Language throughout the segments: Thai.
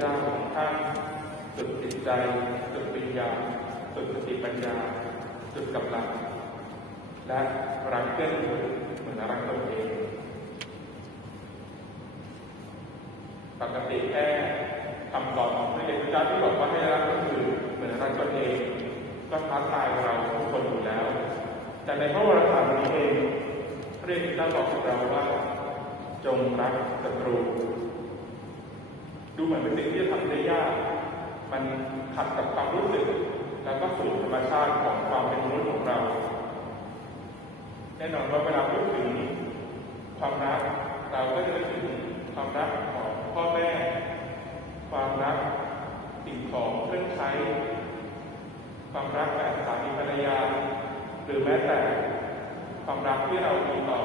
เจ้าของท่านสุดจิตใจสุดปัญญาสุดสติปัญญาสุดกำลัง และรักเพื่อนเหมือนรักตนเอง ปกติแค่คำสอนของพระเยซูเจ้าที่บอกว่าให้รักคนอื่นเหมือนรักตนเอง ก็ท้าทายเราทุกคนอยู่แล้ว แต่ในพระวรสารนี้เองพระเยซูเจ้าบอกกับเราว่า จงรักศัตรู ดูเหมือนเป็นสิ่งที่จะทำได้ยาก มันขัดกับความรู้สึก แล้วก็สูตรธรรมชาติของความเป็นมนุษย์ของเรา แน่นอนว่าเวลาพูดถึงความรัก เราก็จะนึกถึงความรักของพ่อแม่ ความรักสิ่งของเครื่องใช้ ความรักแบบสามีภรรยา หรือแม้แต่ความรักที่เรามีต่อ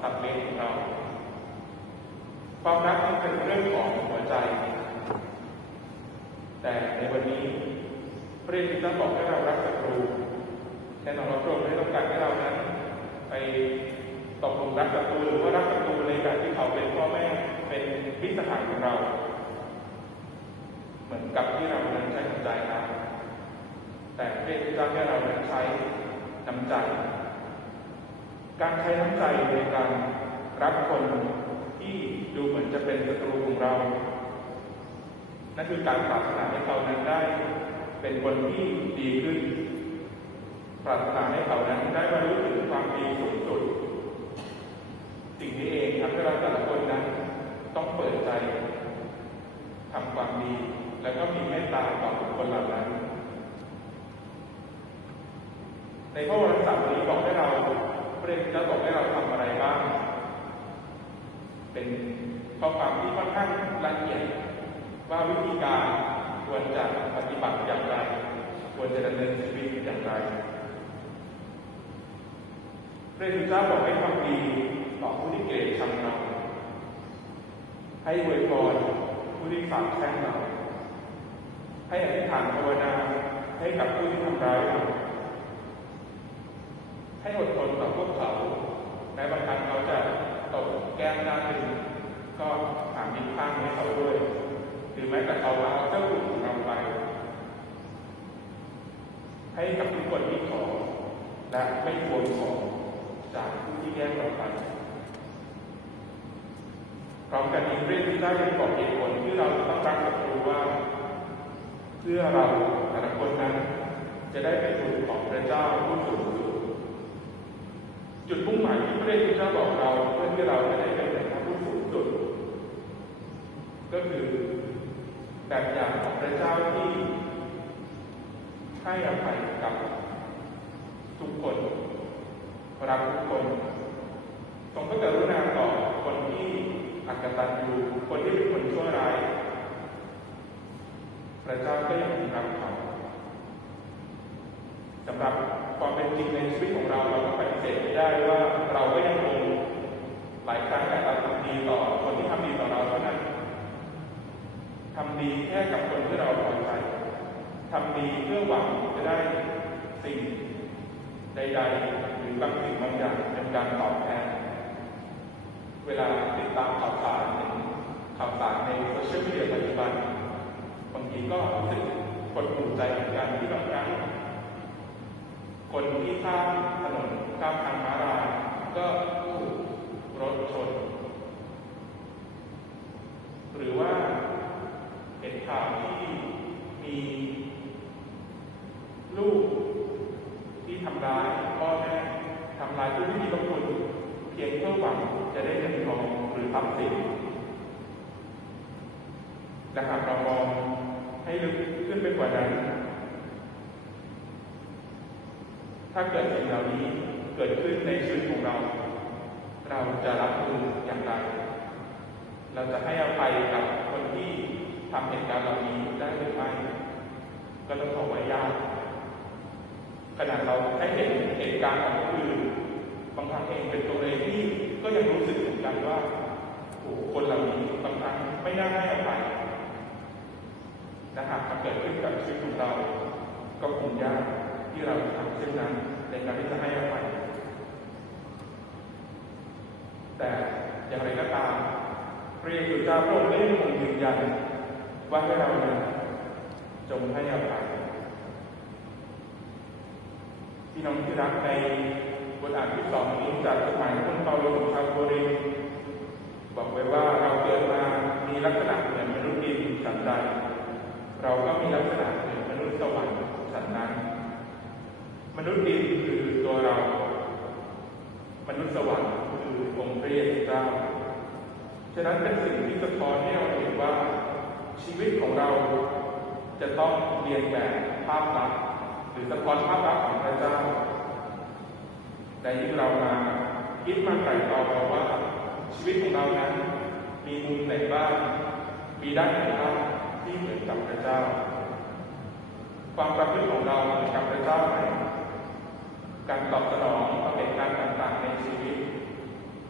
สัตว์เลี้ยงของเรา ความรักนั้นเป็นเรื่องของหัวใจ แต่ในวันนี้พระเยซูบอกให้เรารักศัตรูแน่นอนว่าพระองค์ไม่ต้องการให้เรานั้นไปตกลงรักศัตรูหรือว่ารักศัตรูในแบบที่เขาเป็นพ่อแม่เป็นพิสหายของเรา เหมือนกับที่เรานั้นใช้หัวใจนะแต่พระเยซูให้เรานั้นใช้น้ำใจ การใช้น้ำใจในการรักคนที่ดูเหมือนจะเป็นศัตรูของเรา นั่นคือการปรารถนาให้เขานั้นได้ เป็นคนที่ดีขึ้น ปรารถนาให้เขานั้นได้บรรลุถึงความดีสูงสุด สิ่งนี้เองทำให้เราแต่ละคนนั้น ต้องเปิดใจทำความดี แล้วก็มีเมตตาต่อบุคคลเหล่านั้น ในพระวรสารนี้บอกให้เราพระเจ้าบอกให้เราทำอะไรบ้าง เป็นข้อความที่ค่อนข้างละเอียด ว่าวิธีการควรจะปฏิบัติอย่างไร ควรจะดำเนินชีวิตอย่างไรพระเจ้าบอกให้ทำดีต่อผู้ที่เกลียดชังเราให้อวยพรผู้ที่ฝากแช่งเราให้อธิษฐานภาวนาให้กับผู้ที่ทำร้ายเราให้อดทนต่อพวกเขาแม้บางครั้งเขาจะตกแก้มหน้าตึงก็หามีข้างให้เขาด้วย หรือแม้แต่เขาเอาเจ้าคุณของเราไป ให้กับทุกคนที่ขอและไม่ควรขอจากผู้ที่แย่งเราไปพร้อมกันนี้เรื่องที่ได้ยังบอกเหตุผลที่เราต้องรักศัตรูว่า เพื่อเราแต่ละคนนั้น จะได้เป็นบุตรของพระเจ้าผู้สูงสุดจุดมุ่งหมายที่พระเจ้าบอกเราเพื่อที่เราจะได้เป็นพระผู้สูงสุดก็คือ แบบอย่างของพระเจ้าที่ให้อภัยกับทุกคนรักทุกคนทรงก็จะรู้นาต่อคนที่อักตันอยู่คนที่เป็นคนชั่วร้าย พระเจ้าก็ยังรักเขาสำหรับความเป็นจริงในชีวิตของเราเราก็ปฏิเสธไม่ได้ว่าเราก็ยังคงหลายครั้งแต่เราทำดีต่อคนที่ทำดีต่อเราเท่านั้น ทำดีแค่กับคนที่เราพอใจทำดีเพื่อหวังจะได้สิ่งใดๆ หรือบางสิ่งบางอย่างเป็นการตอบแทน เวลาติดตามข่าวสารข่าวสารในโซเชียลมีเดียปัจจุบันบางทีก็รู้สึกกดหูใจเหมือนกันที่บางครั้งคนที่ข้ามถนนข้ามทางม้าลายก็ถูกรถชน หรือว่าเห็นข่าวที่มีลูกที่ทำร้ายพ่อแม่ทำร้ายผู้ที่มีพระคุณเพียงเพื่อหวังจะได้เงินทองหรือทรัพย์สินและหากเรามองให้ลึกขึ้น ไปกว่านั้น ถ้าเกิดสิ่งเหล่านี้เกิดขึ้นในชีวิตของเรา เราจะรับมืออย่างไร เราจะให้อภัยกับคนที่ทำเหตุการณ์เหล่านี้ได้หรือไม่ ก็ต้องขอไว้ยากขนาดเราให้เห็นเหตุการณ์ของคนอื่นบางครั้งเองเป็นตัวเองที่ก็ยังรู้สึกเหมือนกันว่าโอ้คนเหล่านี้บางครั้งไม่น่าให้อภัย และหากมันเกิดขึ้นกับชีวิตของเรา ก็คงยากที่เราจะทำเช่นนั้นในการที่จะให้อภัยแต่อย่างไรก็ตามพระเยซูเจ้าพระองค์ได้คงยืนยันว่าให้เรานั้นจงให้อภัยพี่น้องที่รักในบทอ่านที่สองนี้จากสมัยพระเปาโลชาวโครินบอกไว้ว่าเราเกิดมามีลักษณะเหมือนมนุษย์ดินฉันใด เราก็มีลักษณะเหมือนมนุษย์สวรรค์ฉันนั้น มนุษย์ดินคือตัวเรา มนุษย์สวรรค์คือองค์พระเยซูเจ้าฉะนั้นเป็นสิ่งที่สะท้อนให้เราเห็นว่าชีวิตของเราจะต้องเรียนแบบภาพลักษณ์หรือสะท้อนภาพลักษณ์ของพระเจ้าในที่งเรามาคิดมาไตร่ตรองเราว่า ชีวิตของเรานั้นมีมุมไหนบ้างมีด้านไหนบ้าง ที่เหมือนกับพระเจ้า ความประพฤติของเราเหมือนกับพระเจ้าไหมการตอบสนองต่อเหตุการณ์ต่างๆในชีวิต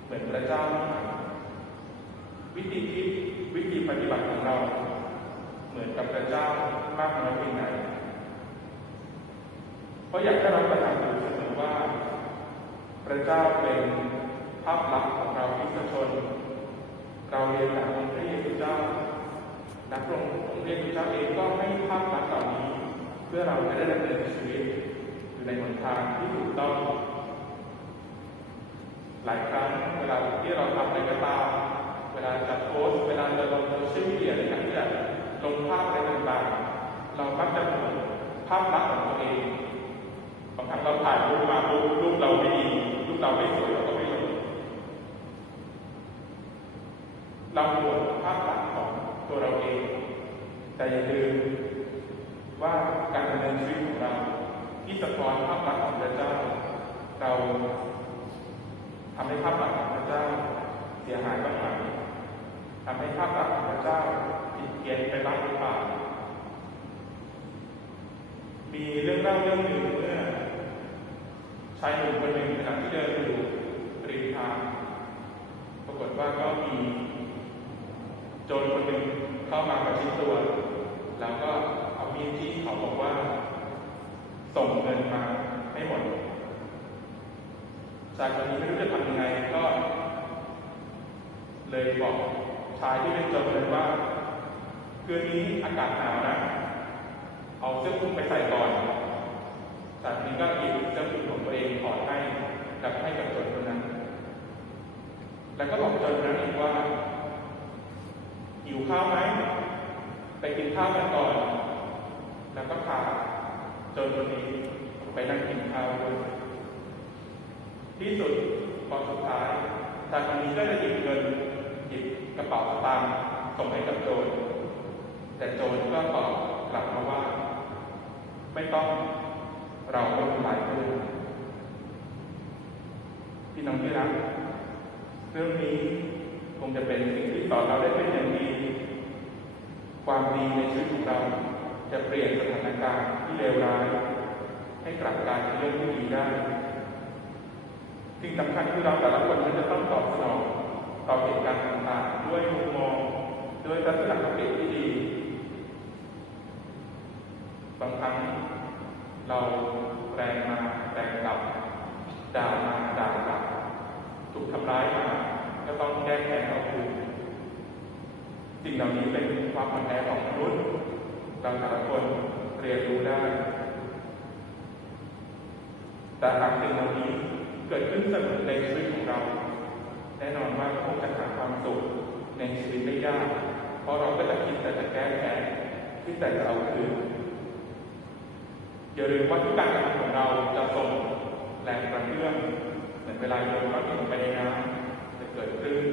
เหมือนพระเจ้าไหมวิธีคิดวิธีปฏิบัติของเรา เหมือนกับพระเจ้ามากน้อยเพียงไหนเพราะอยากให้เราประทานอยู่เสมอว่า พระเจ้าเป็นภาพลักษณ์ของเราพิสชน เราเรียนจากองค์พระเยซูเจ้านักพรง ค์องพระเจ้าเองก็ให้ภาพลักษณ์เหล่านี้ เพื่อเราจะได้ดำเนินชีวิตอยู่ในหนทางที่ถูกต้อง หลายครั้งเวลาที่เราทำอะไรก็ตามเวลาจะโพสเวลาจะลงโซเชียลมีเดียในการที่จะลงภาพอะไรต่างๆเรามักจะเห็นภาพลักษณ์ของตัวเองบางครั้งเราถ่ายรูปมารูปรูปเราไม่ดีรูปเราไม่สวยเราก็ไม่ลงเราห่วงภาพลักษณ์ของตัวเราเอง แต่อย่าลืมว่าการดำเนินชีวิตของเรา ที่สะท้อนภาพลักษณ์ของพระเจ้า เราทำให้ภาพลักษณ์ของพระเจ้าเสียหายบ้างไหมทำให้ภาพลักษณ์ของพระเจ้าผิดเพี้ยนไปบ้างหรือเปล่ามีเรื่องเล่าเรื่องหนึ่งเมื่อชายหนุ่มคนหนึ่งขณะที่เดินอยู่ริมทางปรากฏว่าก็มีโจรคนหนึ่งเข้ามาประชิดตัว แล้วก็เอามีดที่เขาบอกว่า ส่งเงินมาให้หมด ชายคนนี้ไม่รู้จะทำยังไงก็ เลยบอกชายที่เป็นโจรเลยว่า คืนนี้อากาศหนาวนะ เอาเสื้อคลุมไปใส่ก่อนจากนี้ก็หยิบเสื้อคลุมของตัวเองถอดให้กับให้กับโจรคนนั้น แล้วก็บอกโจรคนนั้นอีกว่าหิวข้าวไหมไปกินข้าวกันก่อน แล้วก็พา จรคนนี้ไปนั่งกินข้าวด้วยที่สุดพอสุดท้ายชาคนนี้ก็จะหยิบเงินหยิบกระเป๋าสตางค์ส่งให้กับโจรแต่โจรก็ตอบกลับมาว่า ไม่ต้องเราไม่ทำลายเพื่อนพี่น้องที่รักเรื่องนี้คงจะเป็นสิ่งที่สอนเราได้เป็นอย่างดี ความดีในชีวิตของเรา จะเปลี่ยนสถานการณ์ที่เลวร้าย ให้กลับกลายเป็นเรื่องที่ดีได้สิ่งสำคัญคือเราแต่ละคนนั้นจะต้องตอบสนองต่อเหตุการณ์ต่างๆด้วยมุมมองด้วยทัศนคติที่ดีบางครั้งเราแรงมาแรงกลับด่ามาด่ากลับถูกทำร้ายมาก็ต้องแก้แค้นเอาคืนสิ่งเหล่านี้เป็นความอ่อนแอของมนุษย์ เราแต่ละคนเรียนรู้ได้ แต่หากสิ่งเหล่านี้เกิดขึ้นเสมอในชีวิตของเรา แน่นอนว่าคงจะหาความสุขในชีวิตได้ยาก เพราะเราก็จะคิดแต่จะแก้แค้นคิดแต่จะเอาคืนอย่าลืมว่าทุกการกระทำของเราจะส่งแรงกระเพื่อมเหมือนเวลาโยนก้อนหินลงไปในน้ำจะเกิดคลื่น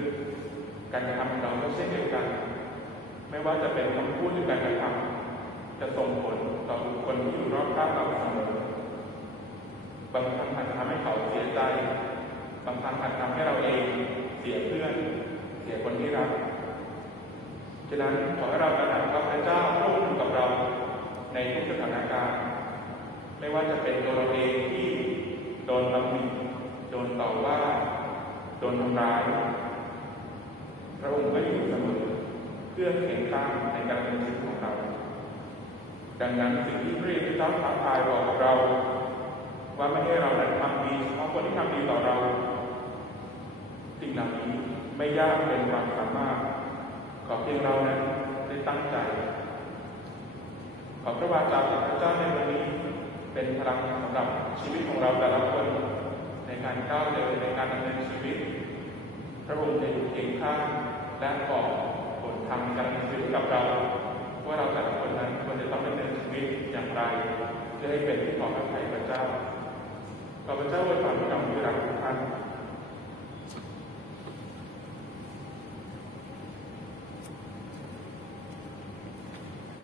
การกระทำของเราก็เช่นเดียวกัน ไม่ว่าจะเป็นคำพูดหรือการกระทำ จะส่งผลต่อบุคคลที่อยู่รอบข้างเราเสมอบางครั้งอาจจะทำให้เขาเสียใจ บางครั้งอาจทำให้เราเองเสียเพื่อน เสียคนที่รัก ฉะนั้นขอให้เราตระหนักว่าพระเจ้าระองค์อยู่กับเราในทุกสถานการณ์ ไม่ว่าจะเป็นตัวเราเองที่โดนตำหนิโดนต่อว่า โดนทำร้าย พระองค์ก็อยู่เสมอเพื่อเขียนข้างในการดำเนินชีวิตของเรา ดังนั้นสิ่งที่พระเยซูเจ้าท้าทายบอกกับเรา ว่าไม่ให้เรานั้นทำดีเฉพาะคนที่ทำดีต่อเรา สิ่งเหล่านี้ไม่ยากเป็นความสามารถ ขอเพียงเรานั้นได้ตั้งใจ ขอพระวาจาของพระเจ้าในวันนี้ เป็นพลังสำหรับชีวิตของเราแต่ละคนในการก้าวเดินในการดำเนินชีวิต พระองค์จะอยู่เคียงข้างและบอกผลทางการดำเนินชีวิตกับเรา ว่าเราแต่ละคนนั้นควรจะต้องดำเนินชีวิตอย่างไรเพื่อให้เป็นที่พอพระทัยพระเจ้าขอพระเจ้าอวยพรพี่น้องที่รัก